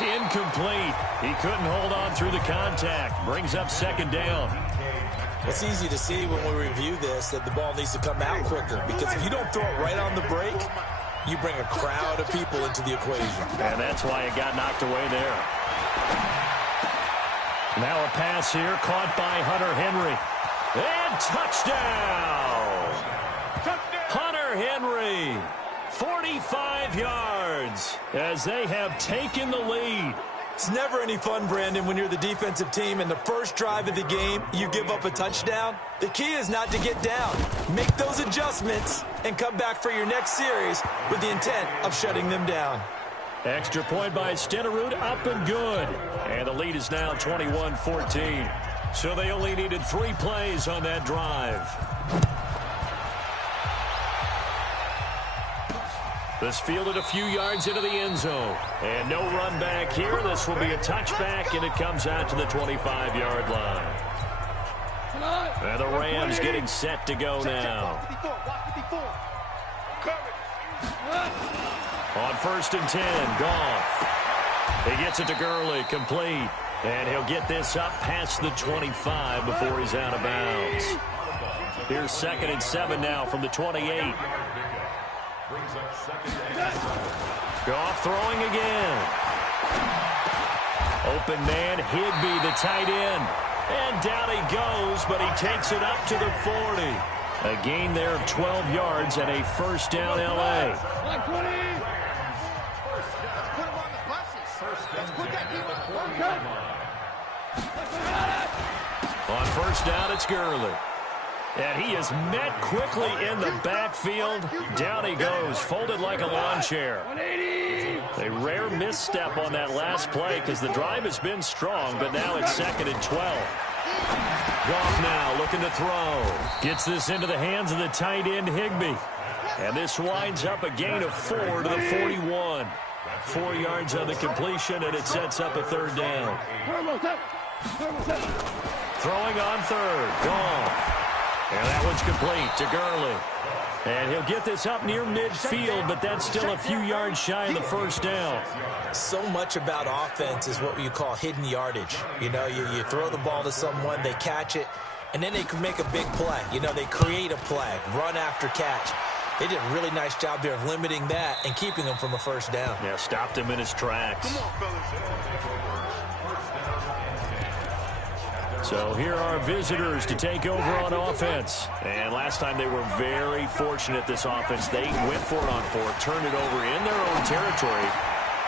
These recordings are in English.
is incomplete. He couldn't hold on through the contact. Brings up second down. It's easy to see when we review this that the ball needs to come out quicker, because if you don't throw it right on the break, you bring a crowd of people into the equation. And that's why it got knocked away there. Now a pass here caught by Hunter Henry. And touchdown! Hunter Henry, 45 yards as they have taken the lead. It's never any fun, Brandon, when you're the defensive team and the first drive of the game, you give up a touchdown. The key is not to get down. Make those adjustments and come back for your next series with the intent of shutting them down. Extra point by Stenerud, up and good. And the lead is now 21-14. So they only needed 3 plays on that drive. This fielded a few yards into the end zone. And no run back here. This will be a touchback, and it comes out to the 25-yard line. And the Rams getting set to go now. On 1st and 10, Goff. He gets it to Gurley, complete. And he'll get this up past the 25 before he's out of bounds. Here's 2nd and 7 now from the 28. Goff throwing again. Open man, Higbee, the tight end. And down he goes, but he takes it up to the 40. A gain there of 12 yards and a first down, L.A. On first down, it's Gurley. And he is met quickly in the backfield. Down he goes, folded like a lawn chair. A rare misstep on that last play because the drive has been strong, but now it's 2nd and 12. Goff now looking to throw. Gets this into the hands of the tight end, Higbee. And this winds up a gain of 4 to the 41. 4 yards on the completion, and it sets up a 3rd down. Throwing on 3rd, Goff. And that one's complete to Gurley. And he'll get this up near midfield, but that's still a few yards shy of the first down. So much about offense is what you call hidden yardage. You know, you throw the ball to someone, they catch it, and then they can make a big play. You know, they create a play, run after catch. They did a really nice job there of limiting that and keeping him from a first down. Yeah, stopped him in his tracks. So here are visitors to take over on offense. And last time they were very fortunate, this offense. They went for it on 4th, turned it over in their own territory,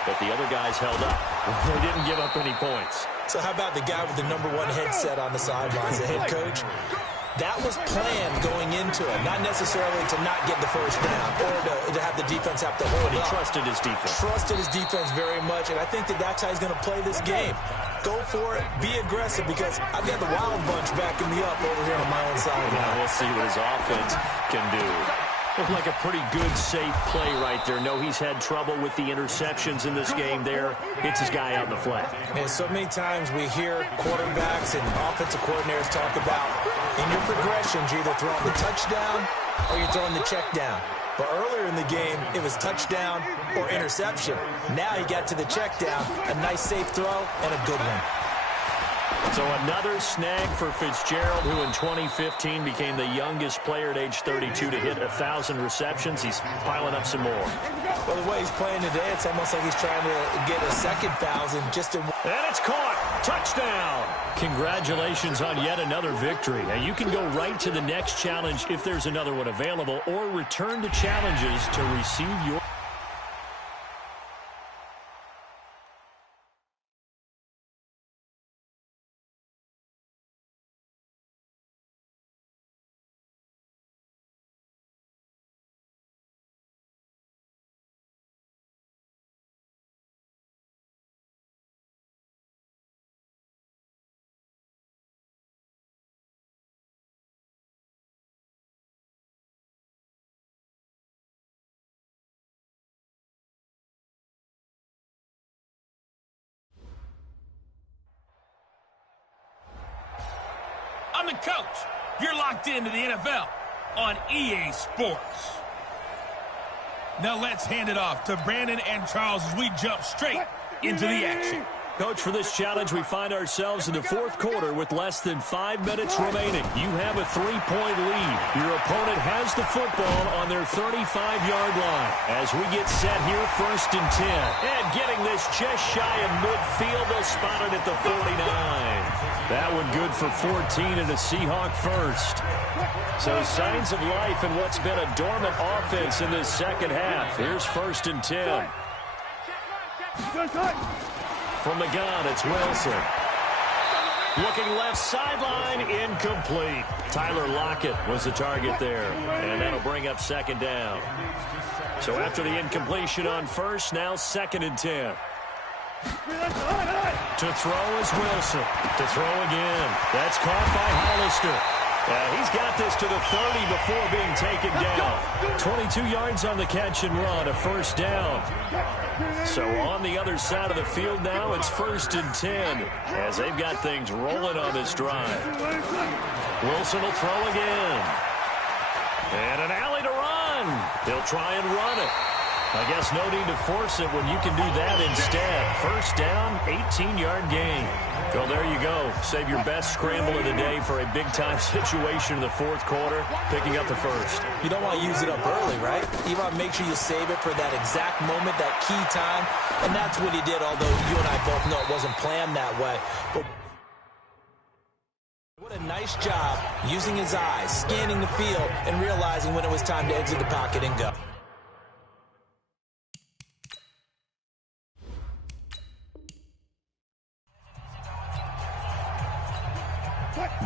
but the other guys held up. They didn't give up any points. So how about the guy with the #1 headset on the sidelines, the head coach? That was planned going into it, not necessarily to not get the first down or to have the defense have to hold He up. trusted his defense. Trusted his defense very much, and I think that's how he's going to play this game. Go for it, be aggressive, because I've got the wild bunch backing me up over here on my own side. Now we'll see what his offense can do. Looked like a pretty good, safe play right there. No, he's had trouble with the interceptions in this game there. Hits his guy out in the flat. And so many times we hear quarterbacks and offensive coordinators talk about in your progressions, you're either throwing the touchdown or you're throwing the check down. But earlier in the game, it was touchdown or interception. Now he got to the check down, a nice safe throw, and a good one. So another snag for Fitzgerald, who in 2015 became the youngest player at age 32 to hit 1,000 receptions. He's piling up some more. Well, the way he's playing today, it's almost like he's trying to get a second 1,000 just in. And it's caught. Touchdown. Congratulations on yet another victory. Now you can go right to the next challenge if there's another one available, or return to challenges to receive your... I'm the coach. You're locked into the NFL on EA Sports. Now let's hand it off to Brandon and Charles as we jump straight into the action. Coach, for this challenge, we find ourselves in the fourth quarter with less than 5 minutes remaining. You have a 3-point lead. Your opponent has the football on their 35-yard line. As we get set here, 1st and 10. And getting this just shy of midfield, they'll spot it at the 49. That one good for 14 and a Seahawk first. So signs of life in what's been a dormant offense in this second half. Here's 1st and 10. From the gun, it's Wilson. Looking left sideline, incomplete. Tyler Lockett was the target there, and that'll bring up 2nd down. So after the incompletion on 1st, now 2nd and 10. To throw is Wilson. To throw again. That's caught by Hollister. He's got this to the 30 before being taken down. 22 yards on the catch and run, a 1st down. So on the other side of the field now, it's 1st and 10 as they've got things rolling on this drive. Wilson will throw again. And an alley to run. He'll try and run it. I guess no need to force it when you can do that instead. 1st down, 18-yard gain. Well, there you go. Save your best scramble of the day for a big-time situation in the fourth quarter, picking up the 1st. You don't want to use it up early, right? You want to make sure you save it for that exact moment, that key time. And that's what he did, although you and I both know it wasn't planned that way. But what a nice job using his eyes, scanning the field, and realizing when it was time to exit the pocket and go.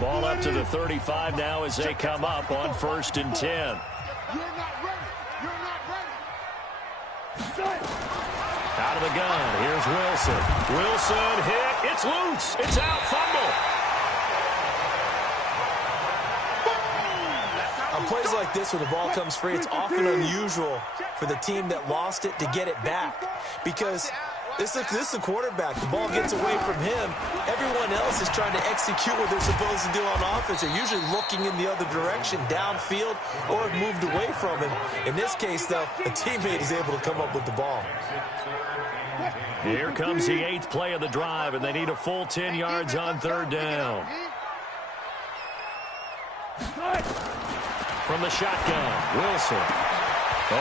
Ball up to the 35 now as they come up on 1st and 10. You're not ready. You're not ready. Out of the gun, here's Wilson. Wilson hit. It's loose. It's out. Fumble. On plays like this where the ball comes free, it's often unusual for the team that lost it to get it back because this is a quarterback. The ball gets away from him. Everyone else is trying to execute what they're supposed to do on offense. They're usually looking in the other direction, downfield, or have moved away from him. In this case, though, a teammate is able to come up with the ball. Here comes the 8th play of the drive, and they need a full 10 yards on 3rd down. From the shotgun, Wilson.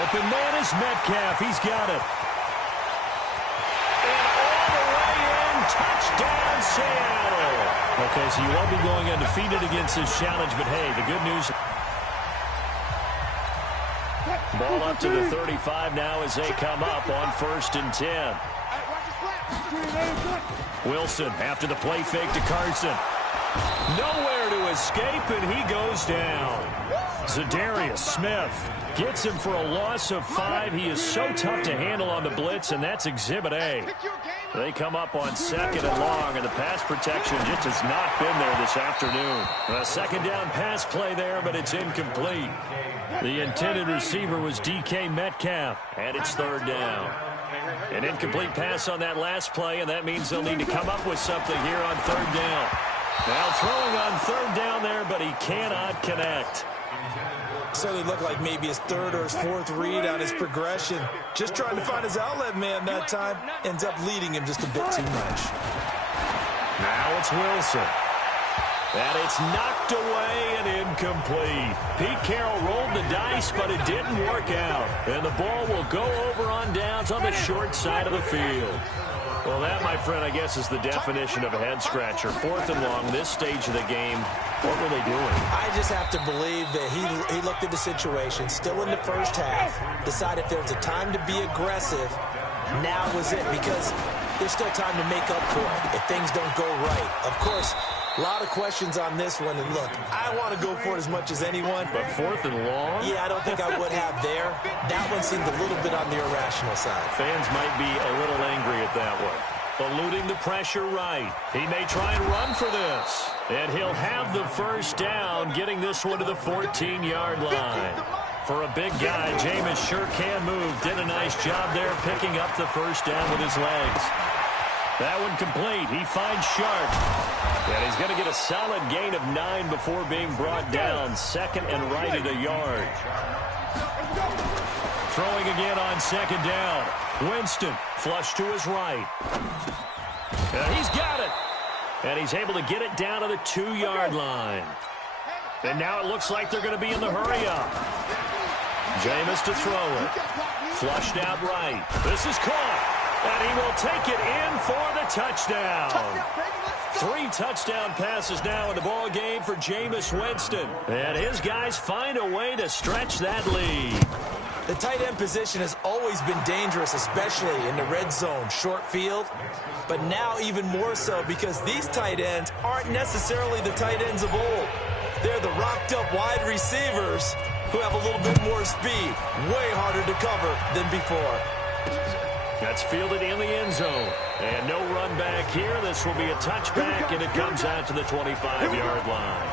Open man is Metcalf. He's got it. Touchdown, Seattle. Okay, so you won't be going undefeated against this challenge, but hey, the good news. Ball up to the 35 now as they come up on 1st and 10. Wilson after the play fake to Carson. Nowhere to escape, and he goes down. Zadarius Smith gets him for a loss of 5. He is so tough to handle on the blitz, and that's Exhibit A. They come up on 2nd and long, and the pass protection just has not been there this afternoon. A 2nd down pass play there, but it's incomplete. The intended receiver was DK Metcalf, and it's 3rd down. An incomplete pass on that last play, and that means they'll need to come up with something here on 3rd down. Now throwing on 3rd down there, but he cannot connect. Certainly looked like maybe his 3rd or his 4th read on his progression. Just trying to find his outlet man that time. Ends up leading him just a bit too much. Now it's Wilson. And it's knocked away and incomplete. Pete Carroll rolled the dice, but it didn't work out. And the ball will go over on downs on the short side of the field. Well, that, my friend, I guess is the definition of a head-scratcher. 4th and long, this stage of the game. What were they doing? I just have to believe that he looked at the situation, still in the first half, decided if there was a time to be aggressive, now was it, because there's still time to make up for it if things don't go right. Of course, a lot of questions on this one, and look, I want to go for it as much as anyone. But 4th and long? Yeah, I don't think I would have there. That one seemed a little bit on the irrational side. Fans might be a little angry at that one. Eluding the pressure right. He may try and run for this. And he'll have the 1st down, getting this one to the 14-yard line. For a big guy, Jameis sure can move. Did a nice job there picking up the 1st down with his legs. That one complete. He finds Sharp. And he's going to get a solid gain of 9 before being brought down. 2nd and right at a yard. Throwing again on second down. Winston, flush to his right. And he's got it. And he's able to get it down to the 2-yard line. And now it looks like they're going to be in the hurry-up. Jameis to throw it. Flushed out right. This is caught. And he will take it in for the touchdown. 3 touchdown passes now in the ball game for Jameis Winston. And his guys find a way to stretch that lead. The tight end position has always been dangerous, especially in the red zone, short field. But now even more so because these tight ends aren't necessarily the tight ends of old. They're the rocked-up wide receivers who have a little bit more speed, way harder to cover than before. That's fielded in the end zone. And no run back here. This will be a touchback, and it comes out to the 25-yard line.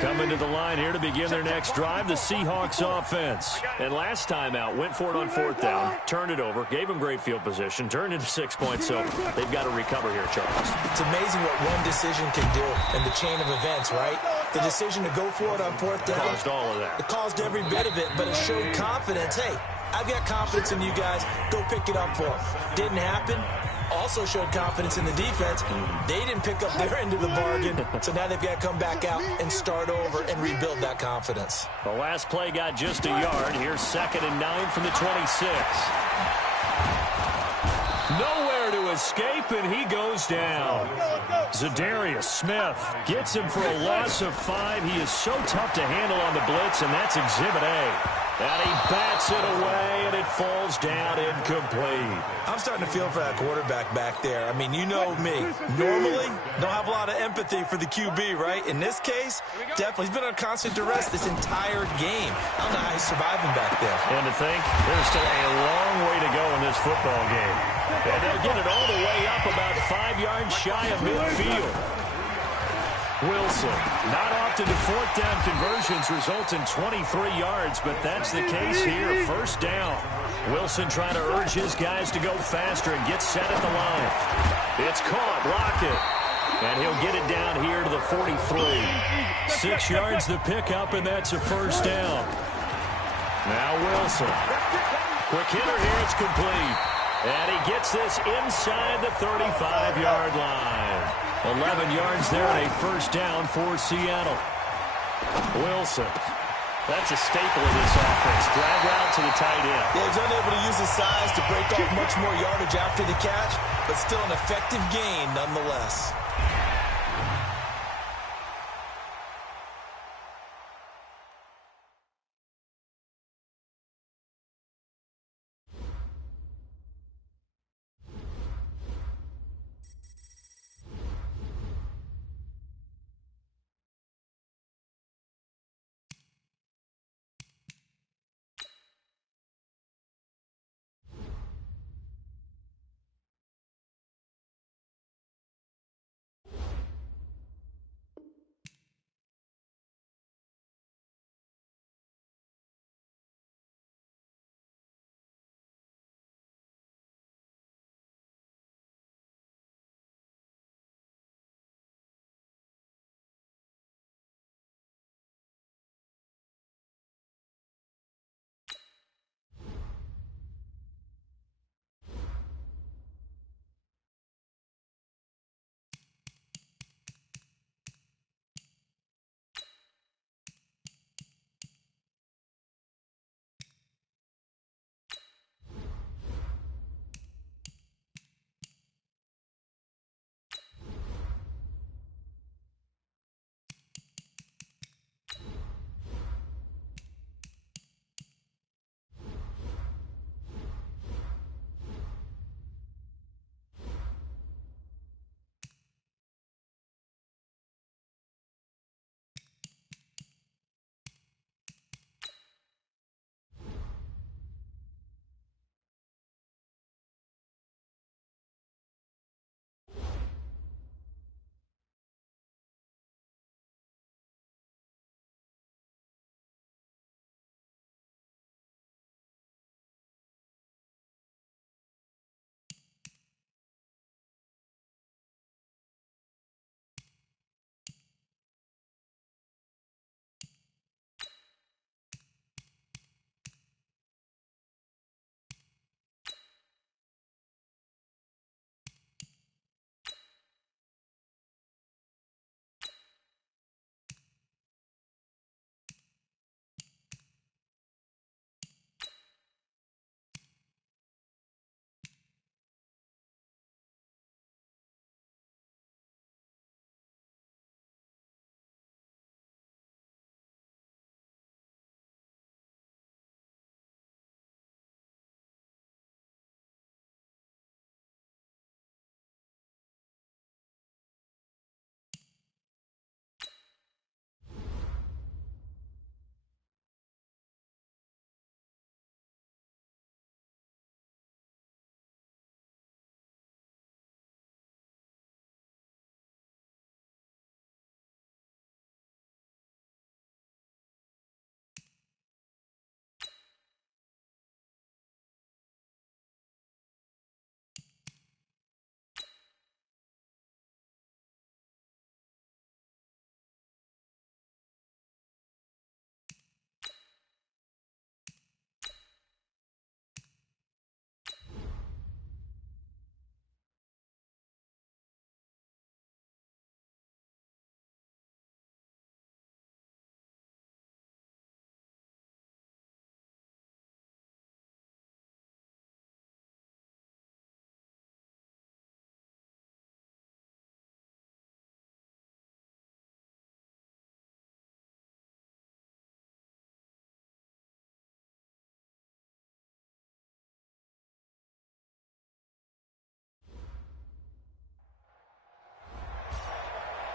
Coming to the line here to begin their next drive, the Seahawks offense. And last time out, went for it on 4th down, turned it over, gave them great field position, turned into 6 points, so they've got to recover here, Charles. It's amazing what one decision can do in the chain of events, right? The decision to go for it on 4th down. Caused all of that. It caused every bit of it, but it showed confidence. Hey, I've got confidence in you guys. Go pick it up for them. Didn't happen. Also showed confidence in the defense. They didn't pick up their end of the bargain, so now they've got to come back out and start over and rebuild that confidence. The last play got just a yard. Here's 2nd and 9 from the 26. Nowhere to escape, and he goes down. Zadarius Smith gets him for a loss of 5. He is so tough to handle on the blitz, and that's Exhibit A. And he bats it away, and it falls down incomplete. I'm starting to feel for that quarterback back there. I mean, you know me. Normally, don't have a lot of empathy for the QB, right? In this case, definitely. He's been on constant duress this entire game. I don't know how he's surviving back there. And to think, there's still a long way to go in this football game. And they'll get it all the way up about 5 yards shy of midfield. Wilson, not often do 4th down conversions result in 23 yards, but that's the case here. 1st down. Wilson trying to urge his guys to go faster and get set at the line. It's caught, Lockett. And he'll get it down here to the 43. 6 yards the pickup, and that's a 1st down. Now Wilson. Quick hitter here, it's complete. And he gets this inside the 35-yard line. 11 yards there and a 1st down for Seattle. Wilson. That's a staple of this offense. Drag route to the tight end. Yeah, he's unable to use his size to break off much more yardage after the catch, but still an effective gain nonetheless.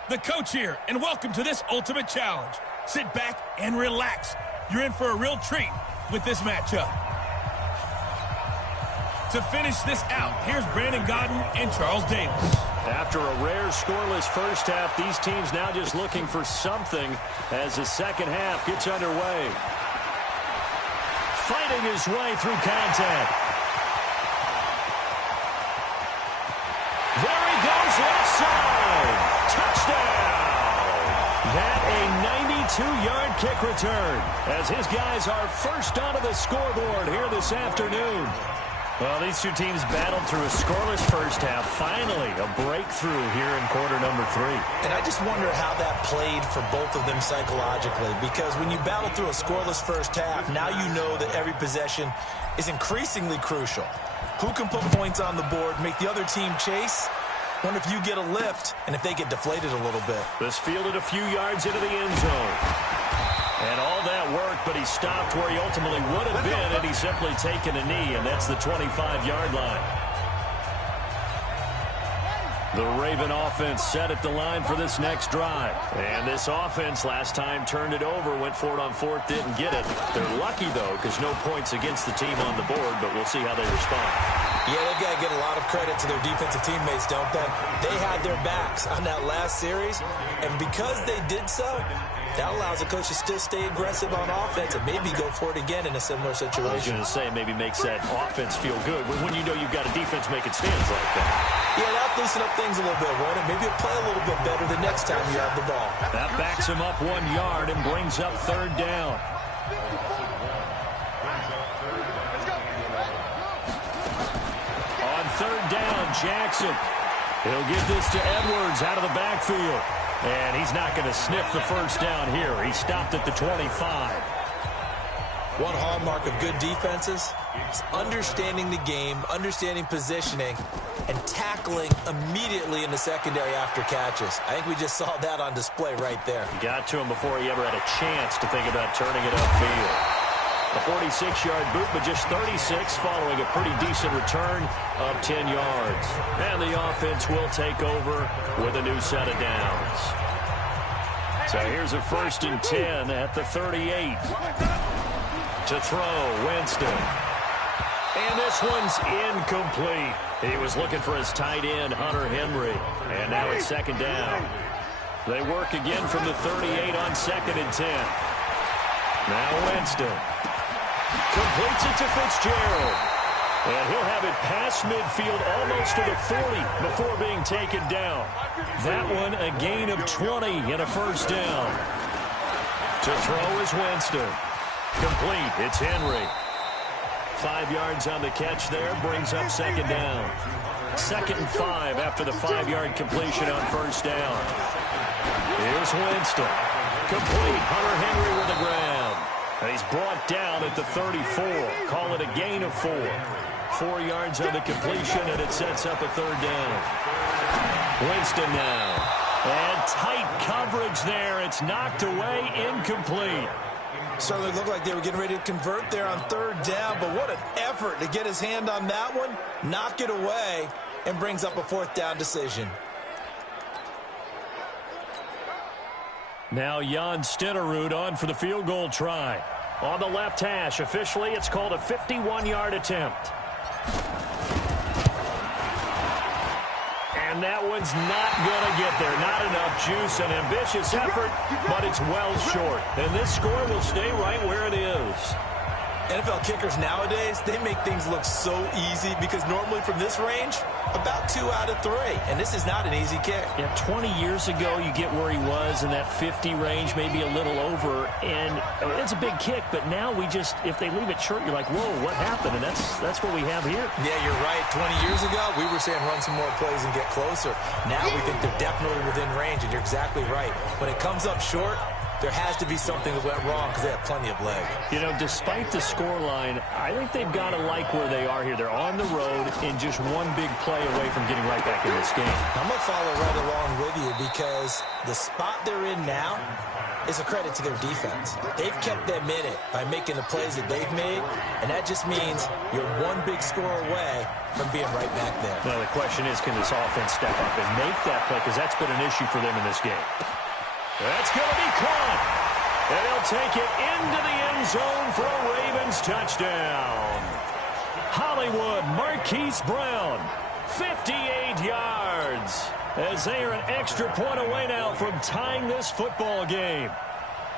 the coach here, and welcome to this ultimate challenge. Sit back and relax. You're in for a real treat with this matchup. To finish this out, here's Brandon Godden and Charles Davis. After a rare scoreless first half, these teams now just looking for something as the second half gets underway. Fighting his way through contact. There he goes, left side. Touchdown. That a 92-yard kick return as his guys are first onto the scoreboard here this afternoon. Well, these two teams battled through a scoreless first half. Finally, a breakthrough here in quarter number 3. And I just wonder how that played for both of them psychologically, because when you battle through a scoreless first half, now you know that every possession is increasingly crucial. Who can put points on the board, make the other team chase? Wonder if you get a lift and if they get deflated a little bit. This fielded a few yards into the end zone. And all that worked, but he stopped where he ultimately would have been, and he's simply taken a knee, and that's the 25-yard line. The Raven offense set at the line for this next drive. And this offense last time turned it over, went for it on fourth, didn't get it. They're lucky, though, because no points against the team on the board, but we'll see how they respond. Yeah, they've got to get a lot of credit to their defensive teammates, don't they? They had their backs on that last series, and because they did so, that allows the coach to still stay aggressive on offense and maybe go for it again in a similar situation. I was going to say maybe makes that offense feel good when you know you've got a defense making stands like that. Yeah, that'll loosen up things a little bit, won't it? Maybe you'll play a little bit better the next time you have the ball. That backs him up 1 yard and brings up third down. On third down, Jackson. He'll give this to Edwards out of the backfield. And he's not going to sniff the first down here. He stopped at the 25. One hallmark of good defenses is understanding the game, understanding positioning, and tackling immediately in the secondary after catches. I think we just saw that on display right there. He got to him before he ever had a chance to think about turning it upfield. A 46-yard boot, but just 36 following a pretty decent return of 10 yards. And the offense will take over with a new set of downs. So here's a 1st and 10 at the 38. To throw, Winston. And this one's incomplete. He was looking for his tight end, Hunter Henry. And now it's 2nd down. They work again from the 38 on 2nd and 10. Now Winston. Completes it to Fitzgerald. And he'll have it past midfield almost to the 40 before being taken down. That one a gain of 20 and a 1st down. To throw is Winston. Complete. It's Henry. 5 yards on the catch there. Brings up 2nd down. 2nd and 5 after the 5-yard completion on 1st down. Here's Winston. Complete. Hunter Henry with the grab. And he's brought down at the 34. Call it a gain of 4. 4 yards on the completion, and it sets up a 3rd down. Winston now. And tight coverage there. It's knocked away, incomplete. Certainly looked like they were getting ready to convert there on 3rd down, but what an effort to get his hand on that one, knock it away, and brings up a 4th down decision. Now Jan Stenerud on for the field goal try. On the left hash, officially it's called a 51-yard attempt. And that one's not going to get there. Not enough juice, an ambitious effort, but it's well short. And this score will stay right where it is. NFL kickers nowadays, they make things look so easy because normally from this range, about 2 out of 3. And this is not an easy kick. Yeah, 20 years ago, you get where he was in that 50 range, maybe a little over. And it's a big kick, but now we just, if they leave it short, you're like, whoa, what happened? And that's what we have here. Yeah, you're right. 20 years ago, we were saying run some more plays and get closer. Now we think they're definitely within range, and you're exactly right. When it comes up short, there has to be something that went wrong because they have plenty of leg. You know, despite the scoreline, I think they've got to like where they are here. They're on the road and just one big play away from getting right back in this game. I'm going to follow right along with you because the spot they're in now is a credit to their defense. They've kept them in it by making the plays that they've made, and that just means you're one big score away from being right back there. Now, the question is, can this offense step up and make that play? Because that's been an issue for them in this game. That's going to be caught. And they'll take it into the end zone for a Ravens touchdown. Hollywood Marquise Brown, 58 yards. As they are an extra point away now from tying this football game.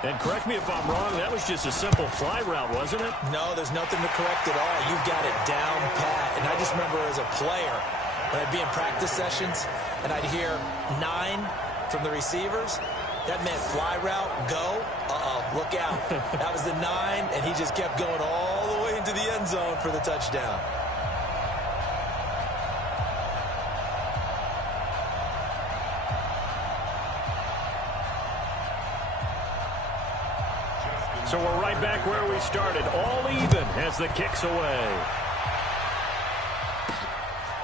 And correct me if I'm wrong, that was just a simple fly route, wasn't it? No, there's nothing to correct at all. You've got it down pat. And I just remember as a player, when I'd be in practice sessions, and I'd hear 9 from the receivers, that meant fly route, go, look out. That was the 9, and he just kept going all the way into the end zone for the touchdown. So we're right back where we started, all even as the kick's away.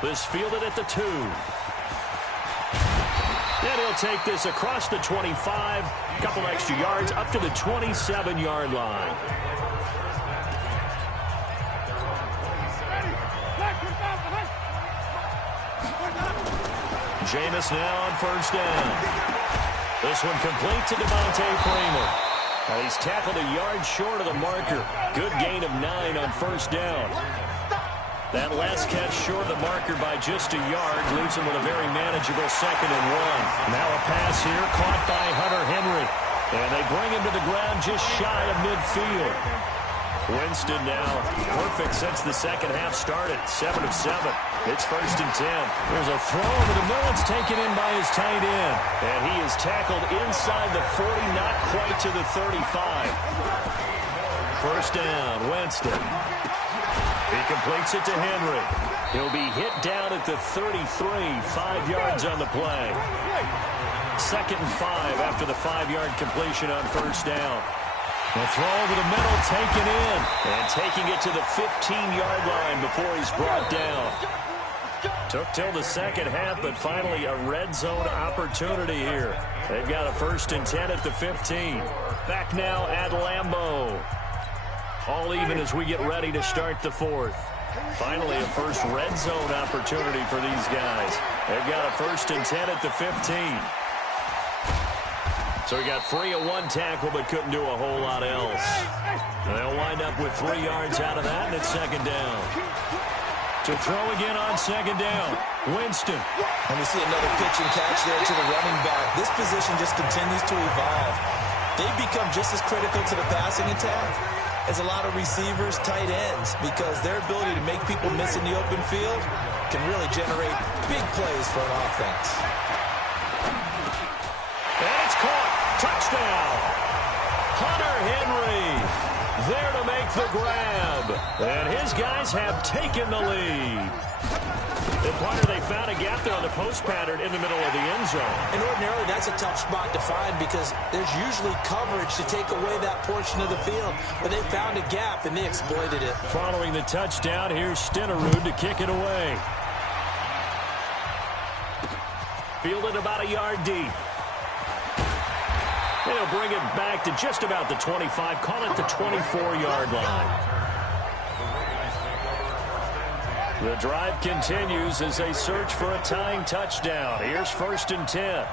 This fielded at the 2. And he'll take this across the 25, a couple extra yards up to the 27-yard line. Jameis now on first down. This one complete to Devontae Freeman. Now he's tackled a yard short of the marker. Good gain of 9 on first down. That last catch short of the marker by just a yard leaves him with a very manageable 2nd and 1. Now a pass here caught by Hunter Henry. And they bring him to the ground just shy of midfield. Winston now perfect since the second half started. 7 of 7. It's 1st and 10. There's a throw over the middle. It's taken in by his tight end. And he is tackled inside the 40, not quite to the 35. First down, Winston. He completes it to Henry. He'll be hit down at the 33, 5 yards on the play. 2nd and 5 after the 5-yard completion on first down. The throw over the middle, taken in. And taking it to the 15-yard line before he's brought down. Took till the second half, but finally a red zone opportunity here. They've got a 1st and 10 at the 15. Back now at Lambeau. All even as we get ready to start the 4th. Finally a first red zone opportunity for these guys. They've got a 1st and 10 at the 15. So he got free of 1 tackle, but couldn't do a whole lot else. They'll wind up with 3 yards out of that, and it's 2nd down. To throw again on 2nd down, Winston. And we see another pitch and catch there to the running back. This position just continues to evolve. They've become just as critical to the passing attack as a lot of receivers, tight ends, because their ability to make people miss in the open field can really generate big plays for an offense. And it's caught. Touchdown. Hunter Henry there to make the grab. And his guys have taken the lead. The punter, they found a gap there on the post pattern in the middle of the end zone. And ordinarily, that's a tough spot to find because there's usually coverage to take away that portion of the field. But they found a gap, and they exploited it. Following the touchdown, here's Stenerud to kick it away. Fielded about a yard deep. They'll bring it back to just about the 25. Call it the 24-yard line. The drive continues as they search for a tying touchdown. Here's 1st and 10.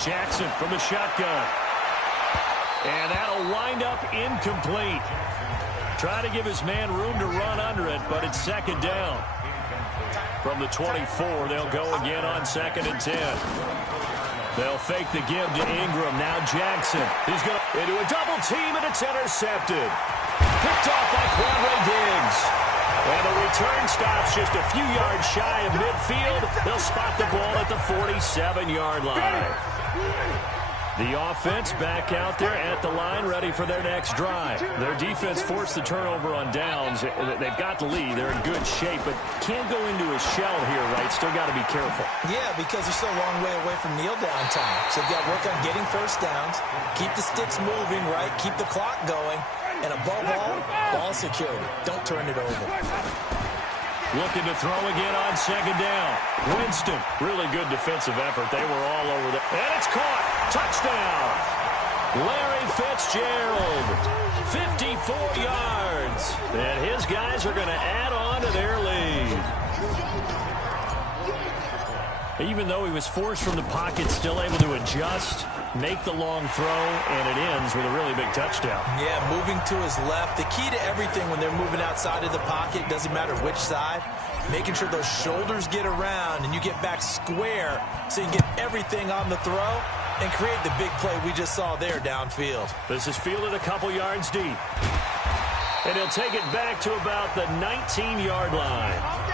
Jackson from the shotgun. And that'll wind up incomplete. Try to give his man room to run under it, but it's 2nd down. From the 24, they'll go again on 2nd and 10. They'll fake the give to Ingram. Now Jackson. He's going into a double team, and it's intercepted. Picked off by Quandre Diggs. And the return stops just a few yards shy of midfield. They'll spot the ball at the 47-yard line. The offense back out there at the line, ready for their next drive. Their defense forced the turnover on downs. They've got the lead. They're in good shape, but can't go into a shell here, right? Still got to be careful. Yeah, because they're still a long way away from kneel down time. So they've got to work on getting first downs, keep the sticks moving, right? Keep the clock going, and above all, ball security. Don't turn it over. Looking to throw again on second down. Winston, really good defensive effort. They were all over that. And it's caught. Touchdown. Larry Fitzgerald, 54 yards. And his guys are going to add on to their lead. Even though he was forced from the pocket, still able to adjust, make the long throw, and it ends with a really big touchdown. Yeah, moving to his left. The key to everything when they're moving outside of the pocket, doesn't matter which side, making sure those shoulders get around and you get back square so you can get everything on the throw and create the big play we just saw there downfield. This is fielded a couple yards deep. And he'll take it back to about the 19-yard line.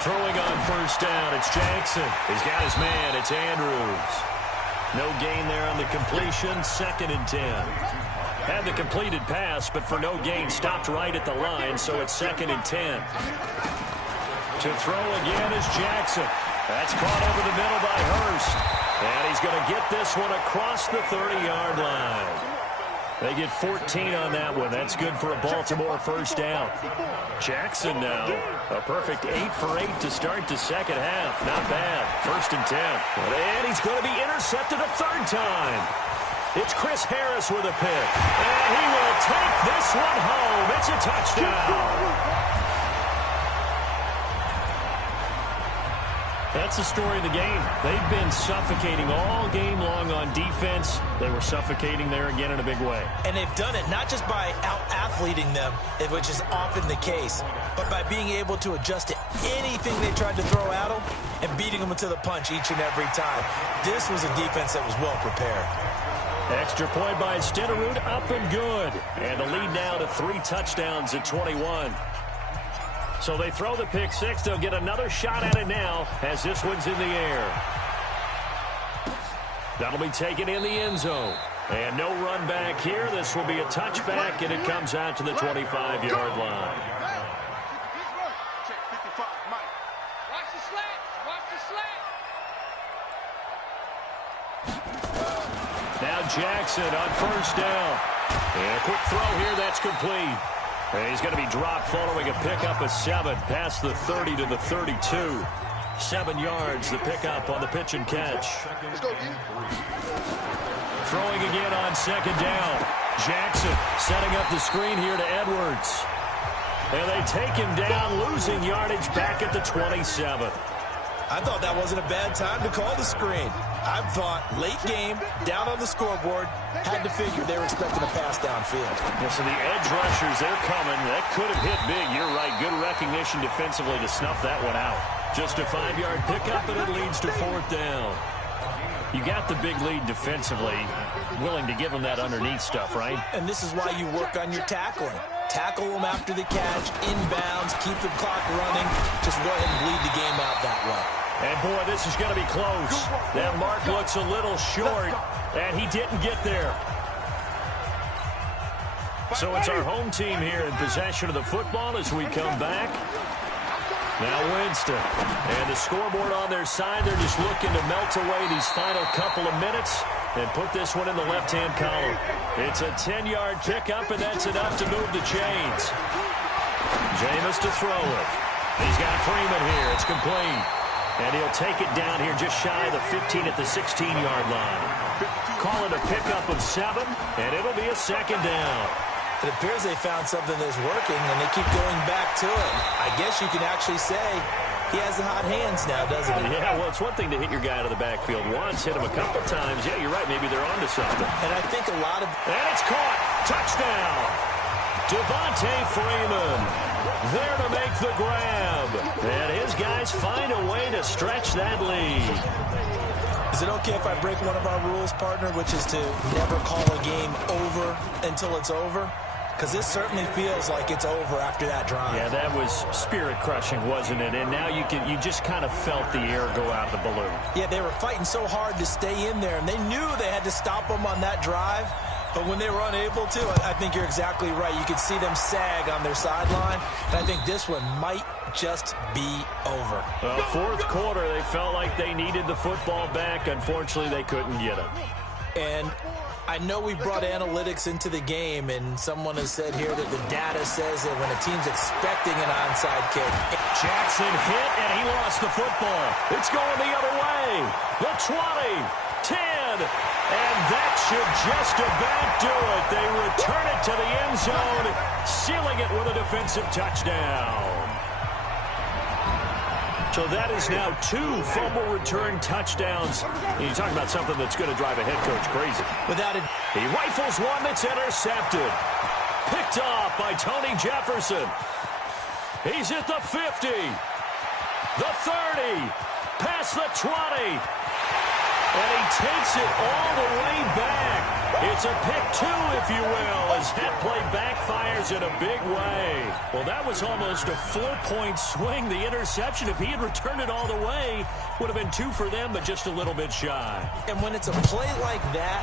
Throwing on first down, it's Jackson. He's got his man, it's Andrews. No gain there on the completion, 2nd and 10. Had the completed pass, but for no gain, stopped right at the line, so it's 2nd and 10. To throw again is Jackson. That's caught over the middle by Hurst. And he's going to get this one across the 30-yard line. They get 14 on that one. That's good for a Baltimore first down. Jackson now, a perfect 8 for 8 to start the second half. Not bad. 1st and 10. And he's going to be intercepted a 3rd time. It's Chris Harris with a pick. And he will take this one home. It's a touchdown. That's the story of the game. They've been suffocating all game long on defense. They were suffocating there again in a big way. And they've done it not just by out-athleting them, which is often the case, but by being able to adjust to anything they tried to throw at them and beating them to the punch each and every time. This was a defense that was well prepared. Extra point by Stenerud, up and good. And the lead now to 3 touchdowns at 21. So they throw the pick six. They'll get another shot at it now as this one's in the air. That'll be taken in the end zone. And no run back here. This will be a touchback, and it comes out to the 25-yard line. Now Jackson on first down. And a quick throw here. That's complete. And he's going to be dropped following a pickup of 7 past the 30 to the 32. 7 yards, the pickup on the pitch and catch. Throwing again on second down. Jackson setting up the screen here to Edwards. And they take him down, losing yardage back at the 27. I thought that wasn't a bad time to call the screen. I thought late game, down on the scoreboard, had to figure they were expecting a pass downfield. Yeah, so the edge rushers, they're coming. That could have hit big. You're right. Good recognition defensively to snuff that one out. Just a 5-yard pickup, and it leads to 4th down. You got the big lead defensively, willing to give them that underneath stuff, right? And this is why you work on your tackling. Tackle them after the catch, inbounds, keep the clock running. Just go ahead and bleed the game out that way. And, boy, this is going to be close. That mark looks a little short, and he didn't get there. So it's our home team here in possession of the football as we come back. Now Winston. And the scoreboard on their side, they're just looking to melt away these final couple of minutes and put this one in the left-hand column. It's a 10-yard pickup, and that's enough to move the chains. Jameis to throw it. He's got Freeman here. It's complete. And he'll take it down here just shy of the 15 at the 16-yard line. Call it a pickup of 7, and it'll be a 2nd down. It appears they found something that's working, and they keep going back to it. I guess you can actually say he has the hot hands now, doesn't he? Yeah, well, it's one thing to hit your guy out of the backfield once, hit him a couple times. Yeah, you're right. Maybe they're onto something. And I think a lot of... And it's caught. Touchdown. Devontae Freeman there to make the grab. And his guys find a way to stretch that lead. Is it okay if I break one of our rules, partner, which is to never call a game over until it's over? Because this certainly feels like it's over after that drive. Yeah, that was spirit-crushing, wasn't it? And now you just kind of felt the air go out of the balloon. Yeah, they were fighting so hard to stay in there, and they knew they had to stop them on that drive. But when they were unable to, I think you're exactly right. You could see them sag on their sideline, and I think this one might just be over. Well, fourth quarter, they felt like they needed the football back. Unfortunately, they couldn't get it. And I know we brought analytics into the game, and someone has said here that the data says that when a team's expecting an onside kick. Jackson hit, and he lost the football. It's going the other way. The 20, 10, and that should just about do it. They return it to the end zone, sealing it with a defensive touchdown. So that is now 2 fumble return touchdowns. And you talk about something that's going to drive a head coach crazy. Without it, he rifles one that's intercepted. Picked off by Tony Jefferson. He's at the 50. The 30. Past the 20. And he takes it all the way back. It's a pick 2, if you will, as that play backfires in a big way. Well, that was almost a 4-point swing. The interception, if he had returned it all the way, would have been 2 for them, but just a little bit shy. And when it's a play like that,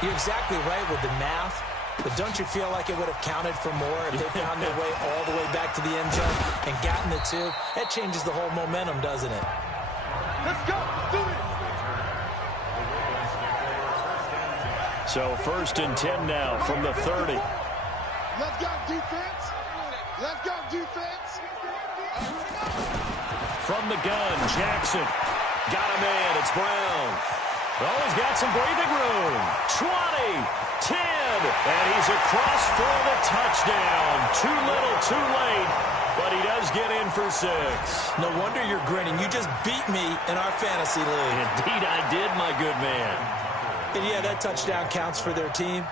you're exactly right with the math. But don't you feel like it would have counted for more if they found their way all the way back to the end zone and gotten the 2? That changes the whole momentum, doesn't it? Let's go. Do it. So 1st and 10 now from the 30. Let's go, defense. Let's go, defense. From the gun, Jackson. Got a man. It's Brown. Oh, he's got some breathing room. 20, 10, and he's across for the touchdown. Too little, too late, but he does get in for 6. No wonder you're grinning. You just beat me in our fantasy league. Indeed, I did, my good man. And yeah, that touchdown counts for their team,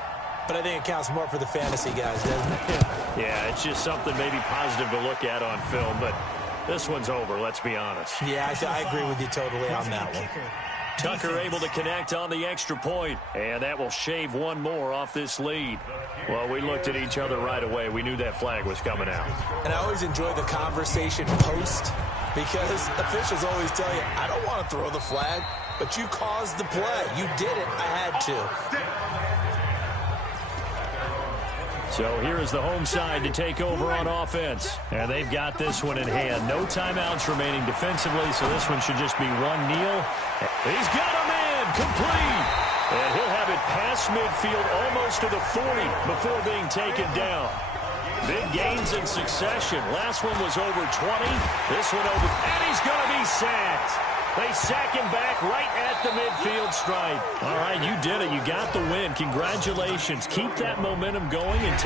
but I think it counts more for the fantasy guys, doesn't it? Yeah, it's just something maybe positive to look at on film, but this one's over, let's be honest. Yeah, I agree with you totally on that one. Tucker able to connect on the extra point, and that will shave one more off this lead. Well, we looked at each other right away. We knew that flag was coming out. And I always enjoy the conversation post, because officials always tell you, I don't want to throw the flag, but you caused the play. You did it. I had to. So here is the home side to take over on offense. And they've got this one in hand. No timeouts remaining defensively, so this one should just be one kneel. He's got a man complete. And he'll have it past midfield almost to the 40 before being taken down. Big gains in succession. Last one was over 20. This one over. And he's going to be sacked. They sack him back right at the midfield stripe. All right, you did it. You got the win. Congratulations. Keep that momentum going and